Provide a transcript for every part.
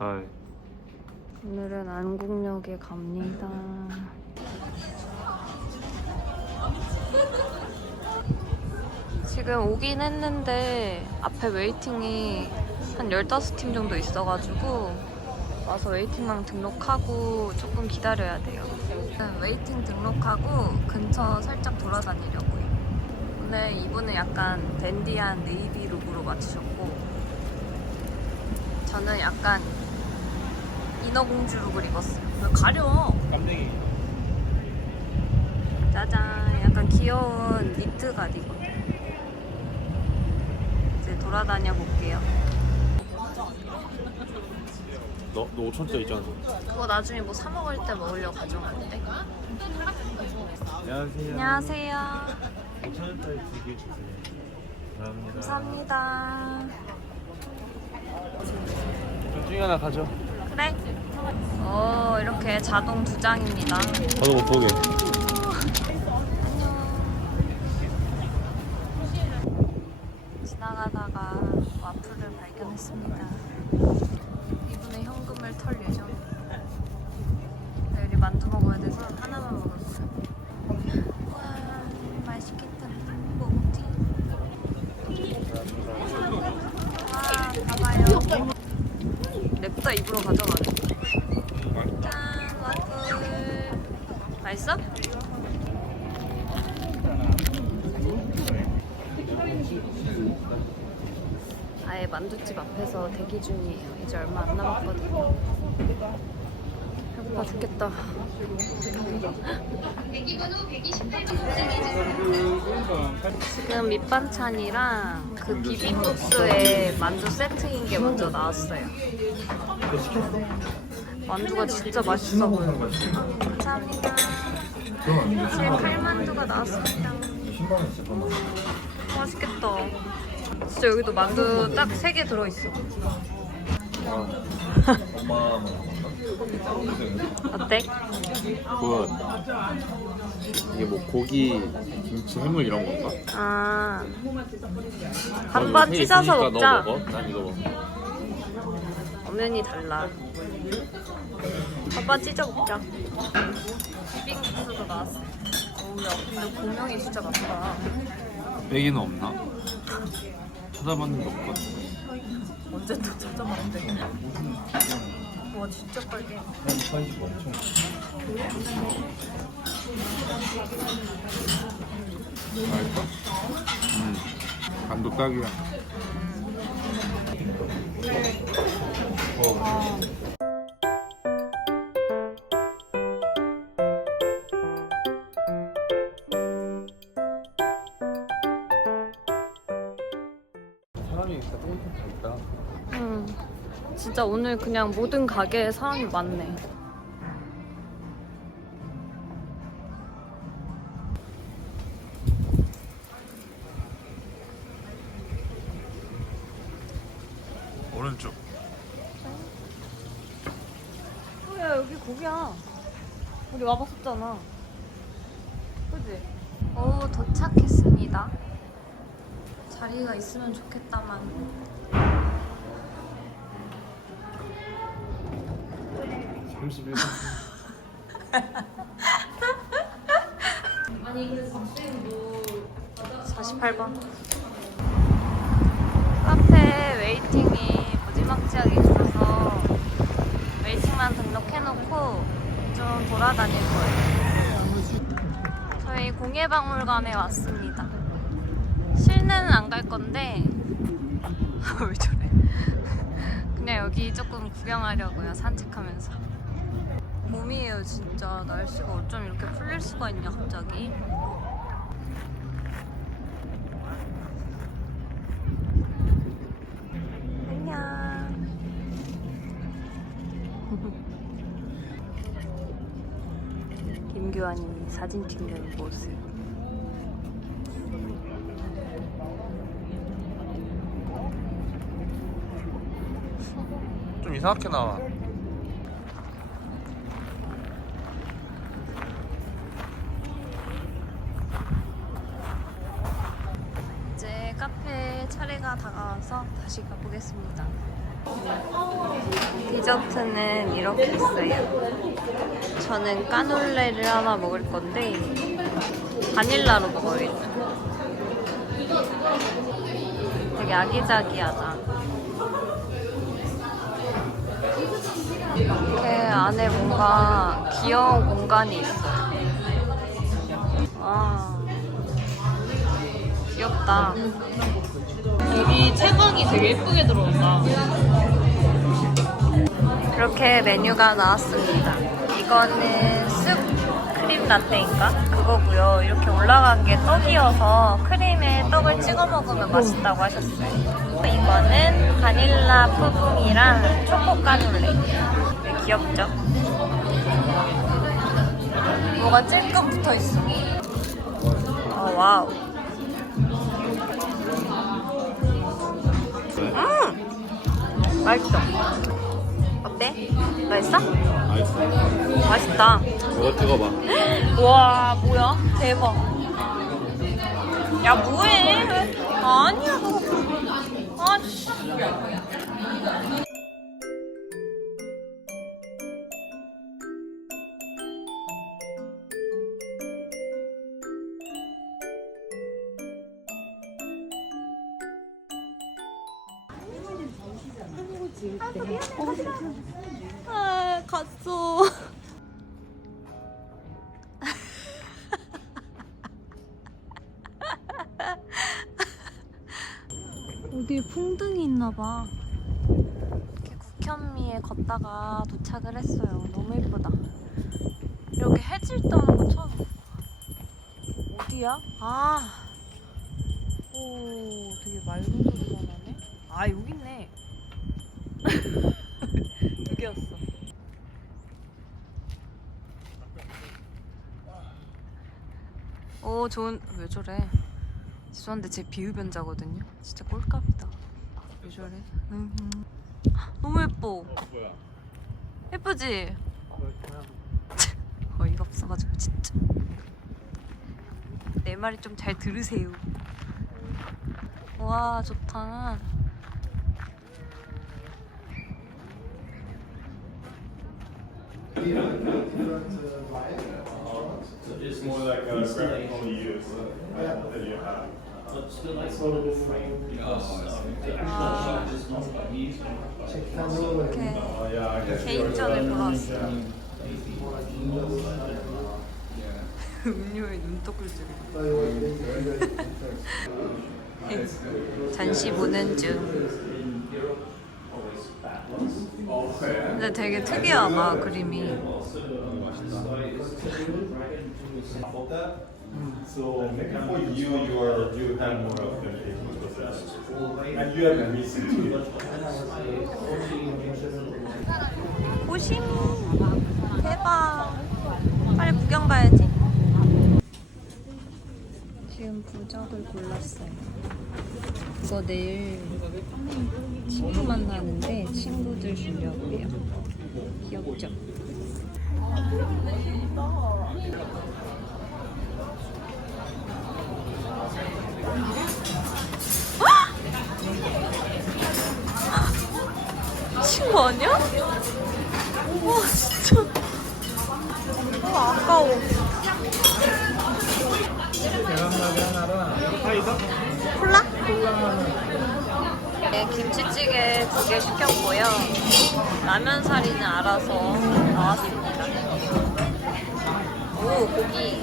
하이. 오늘은 안국역에 갑니다. 지금 오긴 했는데 앞에 웨이팅이 한 15팀 정도 있어가지고 와서 웨이팅방 등록하고 조금 기다려야 돼요. 웨이팅 등록하고 근처 살짝 돌아다니려고요. 오늘 이분은 약간 댄디한 네이비 룩으로 맞추셨고 저는 약간 인어공주 룩을 입었어요. 왜 가려? 깜짝이. 짜잔, 약간 귀여운 니트 가디건. 이제 돌아다녀 볼게요. 너, 너 5천짜리 있잖아. 그거 나중에 뭐 사 먹을 때 먹으려고 가져갔는데. 안녕하세요. 안녕하세요. 5천원짜리 두 개 주세요. 감사합니다. 감사합니다. 둘 중에 하나 가져. 그래. 어, 이렇게 자동 두 장입니다. 나도 못 보게. 지나가다가 와플을 발견했습니다. 이분의 현금을 털 예정입니다. 네, 우리 만두 먹어야 돼서 하나만 먹을 거야. 와, 맛있겠다. 먹지. 와, 봐봐요. 냅다 입으로 가져가네. 짠, 와플. 맛있어? 아예 만두집 앞에서 대기 중이에요. 이제 얼마 안 남았거든요. 배고파 죽겠다. 지금 밑반찬이랑 그 비빔국수에 만두 세트인 게 먼저 나왔어요. 만두가 진짜 맛있어 보여요. 감사합니다. 지금 칼만두가 나왔습니다. 맛있겠다. 진짜 여기도 만두 딱 세 개 들어있어. 어때? 굿. 이게 뭐 고기, 김치, 해물 이런 건가? 아. 어, 반반 찢어서 먹자. 너 먹어? 난 이거 먹어. 엄연히 달라. 반반 찢어 먹자. 비빔국수도 나왔어. 어우, 야, 근데 공명이 진짜 많다. 빼기는 없나? 찾아봤는데 없거든. 언제 또 찾아봤는데. 와, 진짜 빨개. 맛있어. 음. 간도 딱이야. 어. 오늘 그냥 모든 가게에 사람이 많네. 오른쪽. 어, 야 여기 거기야. 우리 와봤었잖아. 그지? 오 도착했습니다. 자리가 있으면 좋겠다만. 31분. 아니 그래서 박수인도 48번. 카페 웨이팅이 무지막지하게 있어서 웨이팅만 등록해놓고 좀 돌아다닐 거예요. 저희 공예박물관에 왔습니다. 실내는 안 갈 건데 왜 저래? 그냥 여기 조금 구경하려고요. 산책하면서. 봄이에요 진짜 날씨가 어쩜 이렇게 풀릴 수가 있냐 갑자기. 안녕. 김교환이 사진 찍는 모습. 좀 이상하게 나와. 카페 차례가 다가와서 다시 가보겠습니다. 디저트는 이렇게 있어요. 저는 까놀레를 하나 먹을 건데 바닐라로 먹어야겠다. 되게 아기자기하다. 이렇게 안에 뭔가 귀여운 공간이 있어요. 아, 귀엽다. 여기 채광이 되게 예쁘게 들어온다. 이렇게 메뉴가 나왔습니다. 이거는 쑥 크림 라떼인가? 그거고요. 이렇게 올라간 게 떡이어서 크림에 떡을 찍어 먹으면 맛있다고 하셨어요. 이거는 바닐라 푸붕이랑 초코 까눌레. 네, 귀엽죠? 뭐가 찔끔 붙어 있어. 어, 와우. 음! 맛있어. 어때? 맛있어? 맛있어. 맛있다. 이거 찍어봐. 와 뭐야 대박 야 뭐해 아니야 너 아씨 아 갔어 어디에 풍등이 있나봐. 이렇게 국현미에 걷다가 도착을 했어요. 너무 예쁘다. 이렇게 해질 떠는 거 처음. 봐. 어디야? 아. 오, 되게 맑은 소리가 나네. 아, 여기 있네. 여기였어. 오, 좋은. 왜 저래? 죄송한데 제 비흡연자거든요. 진짜 꼴값이다. 왜 저래? 음. 너무 예뻐. 예쁘지? 어이가 없어가지고 진짜. 내 말이 좀 잘 들으세요. 와 좋다. It's more like a graphical use that you have. 이렇게 Oh, yeah, I guess. 개인전을 보러 왔어요. 음료에 눈독을 들이고. 전시 보는 중. 근데 되게 특이하다 그림이. 호심이 대박. 빨리 구경 가야지. 지금 부적을 골랐어요. 이거 내일 친구 만나는데 친구들 주려고 해요. 귀엽죠? 친구 아니야? 와 진짜 와 아까워 콜라? 네, 김치찌개 두 개 시켰고요 라면 사리는 알아서 나왔습니다 오 고기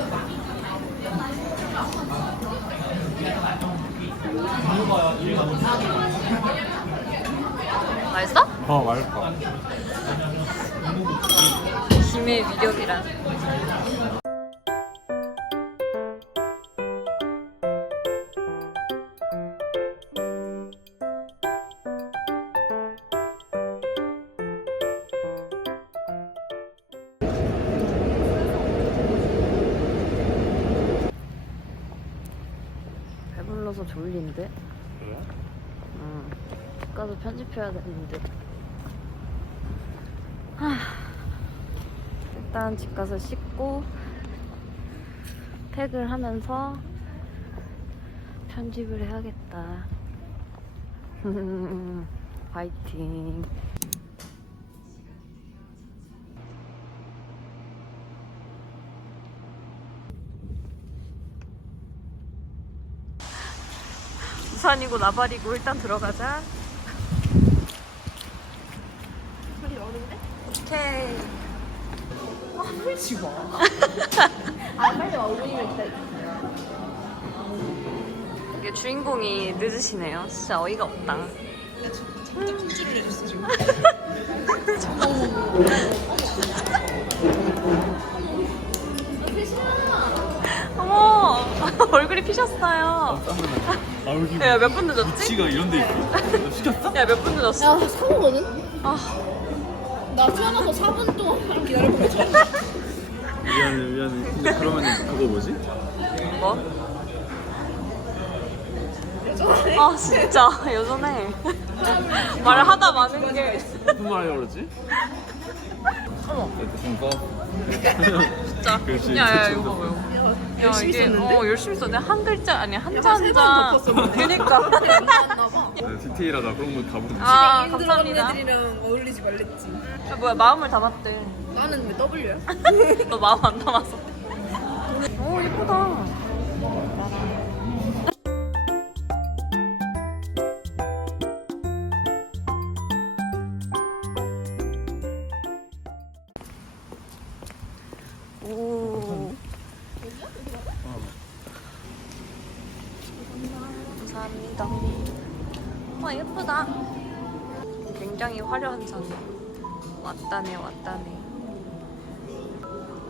맛있어? 어 맛있어. 김의 위력이란 졸린데? 그래? 응. 집 가서 편집해야 되는데. 일단 집 가서 씻고 팩을 하면서 편집을 해야겠다. 화이팅. 우산이고 나발이고 일단 들어가자. 소리 어른데? 오케이. 이게 주인공이 늦으시네요. 진짜 어이가 없다. 어머 얼굴이 피셨어요. 아 여기 야 몇 분 늦었지? 위치가 이런 데너 시켰어? 야 몇 분 늦었어? 야, 사고거든? 아 나 태어나서 4분 동안 기다려보고 있 미안해 미안해 근데 그러면 그거 뭐지? 뭐? 아 진짜 여전해. 말을 하다 마는 게 무슨 말 하려고 그러지? 어머 꺼 진짜. 그렇지, 야야. 이거 뭐야? 야 열심히 이게 썼는데? 어 열심히 썼네 한 글자 아니 한자 세번 한자. 덮었었는데. 그니까. 나봐. 네, 디테일하다 그런 거 다 모르지 아 감사합니다. 애들이랑 어울리지 말랬지. 야, 뭐야 마음을 담았대. 나는 왜 W야? 너 마음 안 담았어. 오 예쁘다. 왔다네.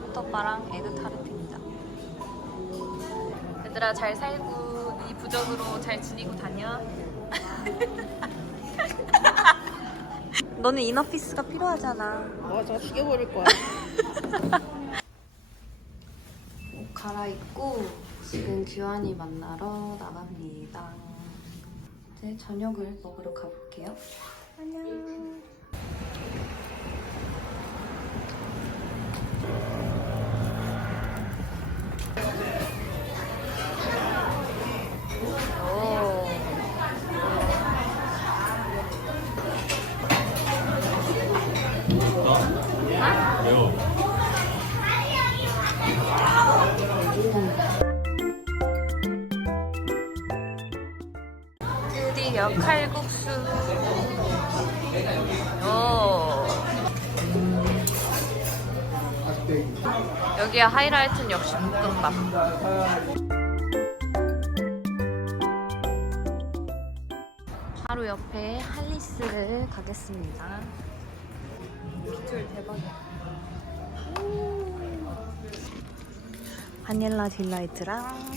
호떡바랑 에그타르트입니다. 얘들아 잘 살고 이 부적으로 잘 지니고 다녀. 너는 이너피스가 필요하잖아. 맞아, 죽여버릴 거야. 옷 갈아입고 지금 규환이 만나러 나갑니다. 이제 저녁을 먹으러 가볼게요. 안녕. 드디어 칼국수. 오. 여기의 하이라이트는 역시 볶음밥. 바로 옆에 할리스를 가겠습니다. 비주얼 대박이야. 바닐라 딜라이트랑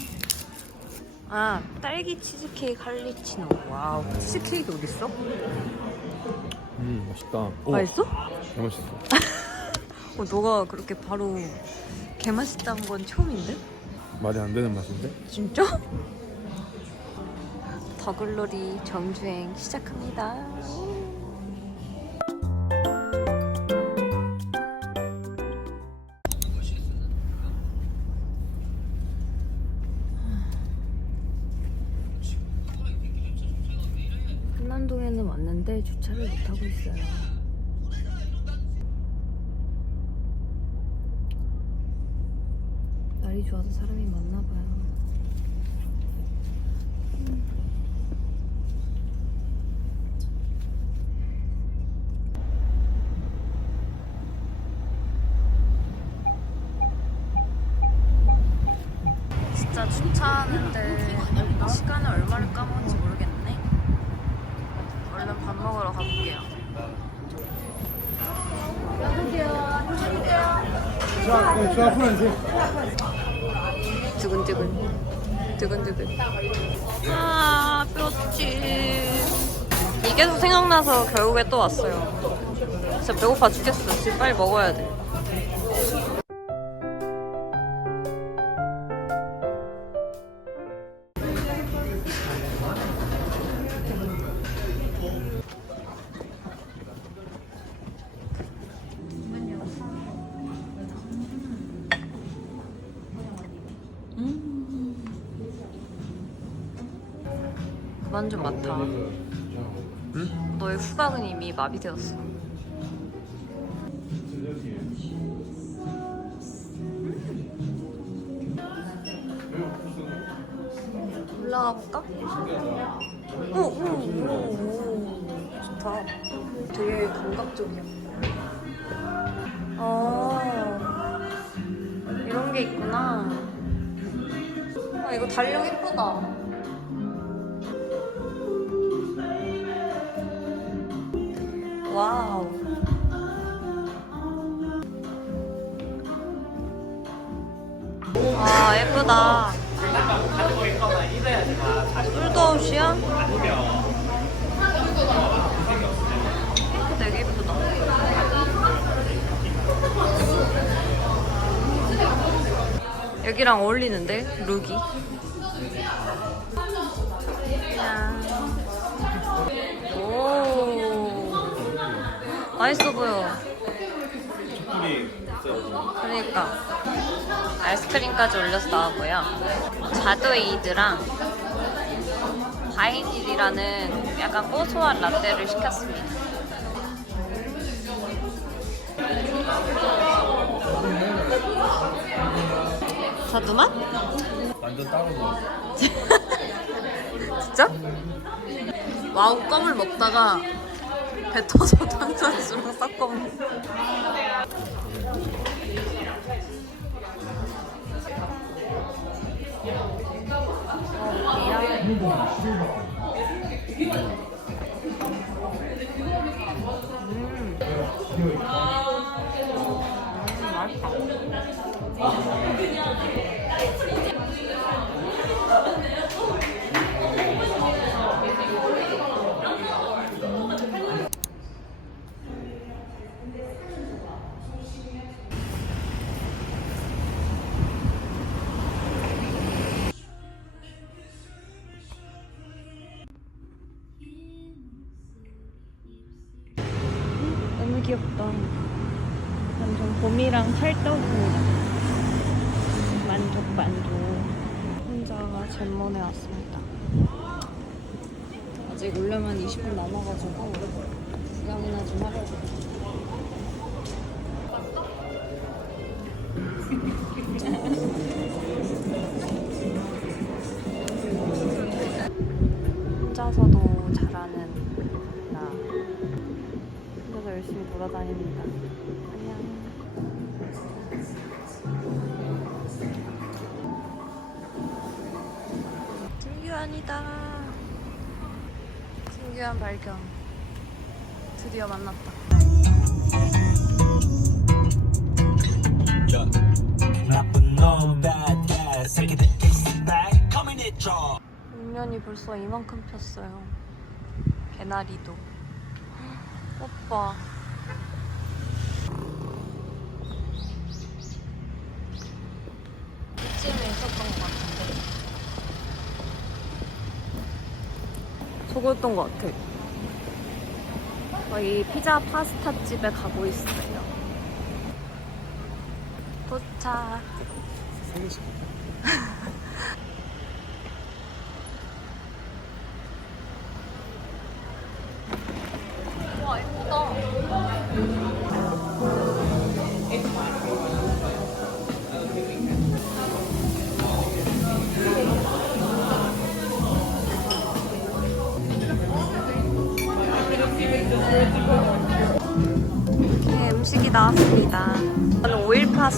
아 딸기 치즈케이크 할리치노 와우 치즈케이크 어딨어? 음 맛있다 오, 맛있어? 개 맛있어 어, 너가 그렇게 바로 개 맛있다는 건 처음인데? 말이 안 되는 맛인데? 진짜? 더글로리 정주행 시작합니다 못하고 있어요 날이 좋아서 사람이 많나 봐요. 진짜 주차하는데 시간을 얼마를 까먹은지 모르겠네. 얼른 밥 먹으러 가볼게요. 두근두근. 두근두근. 아 뼈찜 이게 또 생각나서 결국에 또 왔어요. 진짜 배고파 죽겠어. 지금 빨리 먹어야 돼 그만 좀 맡아 응? 너의 후각은 이미 마비되었어. 올라가 볼까? 오, 오, 오, 오. 좋다. 되게 감각적이야. 아, 이런 게 있구나. 아, 이거 달력 예쁘다. 예쁘다. 솔드아웃이야? 되게 예쁘다. 여기랑 어울리는데 룩이. 짠. 오. 맛있어 보여. 그러니까 아이스크림까지 올려서 나오고요. 자두에이드랑 바이닐이라는 약간 고소한 라떼를 시켰습니다. 자두 맛? 완전 따로 먹어. 진짜? 와우 껌을 먹다가 배 터서 탄산수랑 섞어 먹 너무 귀엽다. 완전 봄이랑 찰떡입니다. 만족 만족. 혼자가 잼몬에 왔습니다. 아직 오려면 20분 남아가지고 구경이나 좀 하려고. 김규환이다. 김규환 발견. 드디어 만났다. 육년이 벌써 이만큼 폈어요. 개나리도. 오빠. 이쯤에 있었던 것 같은데. 저거였던 것 같아. 저희 피자 파스타 집에 가고 있어요. 도착.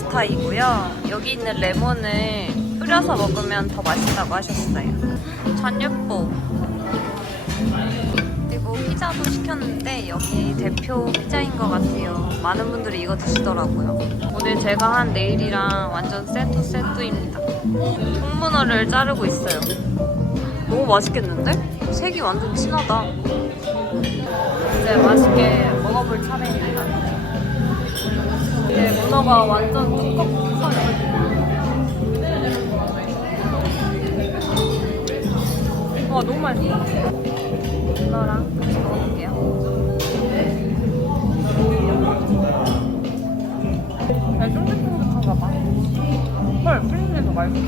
오일 파스타이고요. 여기 있는 레몬을 뿌려서 먹으면 더 맛있다고 하셨어요. 잔유뽀. 그리고 피자도 시켰는데 여기 대표 피자인 것 같아요. 많은 분들이 이거 드시더라고요. 오늘 제가 한 네일이랑 완전 세트 세트입니다. 홍문어를 자르고 있어요. 너무 맛있겠는데? 색이 완전 진하다. 이제 맛있게 먹어볼 차례입니다. 이제 문어가 완전 두껍고 커요. 와 너무 맛있어. 문어랑 같이 먹어볼게요. 야, 쫀득쫀득한가 봐. 헐, 프린스에서 맛있어.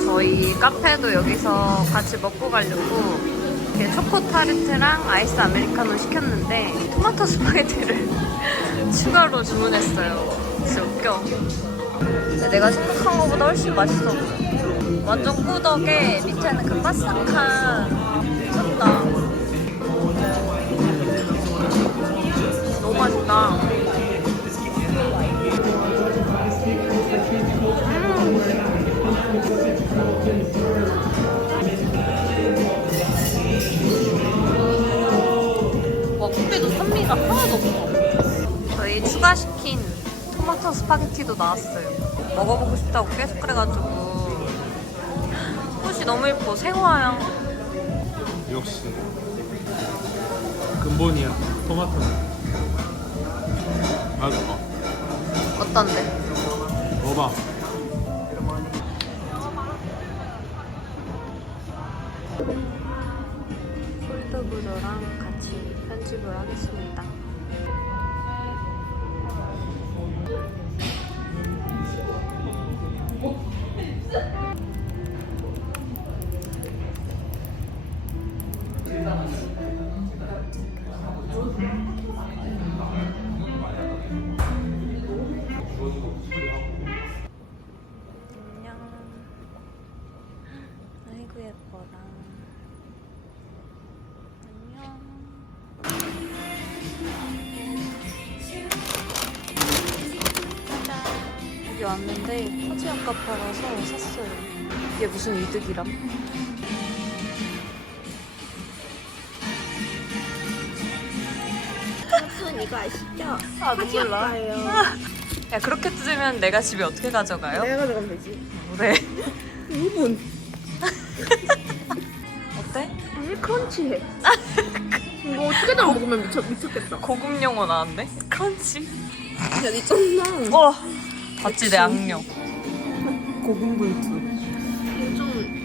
저희 카페도 여기서 같이 먹고 가려고 초코 타르트랑 아이스 아메리카노 시켰는데 토마토 스파게티를 추가로 주문했어요. 진짜 웃겨. 내가 생각한 것보다 훨씬 맛있어. 완전 꾸덕에 밑에는 그 바삭한 미쳤다. 너무 맛있다. 저희 추가시킨 토마토 스파게티도 나왔어요. 먹어보고 싶다고 계속 그래가지고 꽃이 너무 예뻐 생화야. 역시 근본이야 토마토 맞아 어. 어떤데? 먹어봐 여기 왔는데 퍼지 아까파라서 샀어요. 이게 무슨 이득이람? 무슨 이거 아시죠? 아 몰라. 야 그렇게 뜯으면 내가 집에 어떻게 가져가요? 내가 가져가면 되지. 그래. 2분. 어때? 아니 크런치해. 이거 어떻게 다 먹으면 미쳐 미쳤겠다. 고급 용어 나왔네. 크런치. 야 미쳤나? 와. 봤지 내 악령. 고군분투. 좀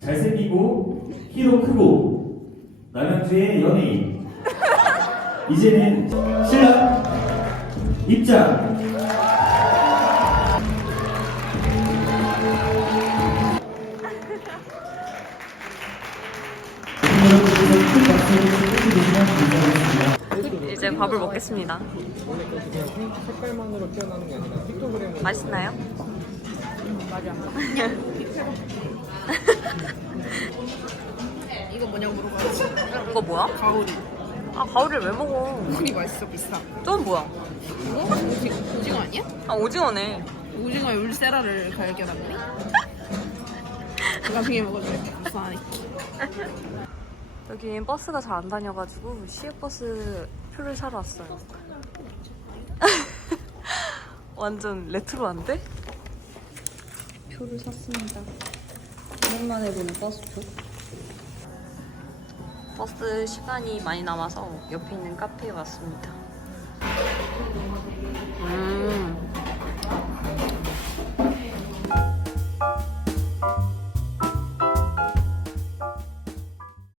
잘생기고 키도 크고 남양주의 연예인 이제는 먹겠습니다. 색깔만으로 표현하는 게 아니라 픽토그램으로 맛있나요? 이거 뭐냐고 물어봐야지. 이거 뭐야? 가오리. 아 가오리를 왜 먹어? 가오리 맛있어 비싸. 좀 뭐야? 이거 오징어, 오징어 아니야? 아 오징어네. 오징어에 울세라를 갈겨놨네. 나중에 먹어줄게. 불쌍하네. 여기 버스가 잘 안 다녀가지고 시외버스 표를 사러 왔어요. 완전 레트로한데? 표를 샀습니다. 오랜만에 보는 버스표. 버스 시간이 많이 남아서 옆에 있는 카페에 왔습니다. 음,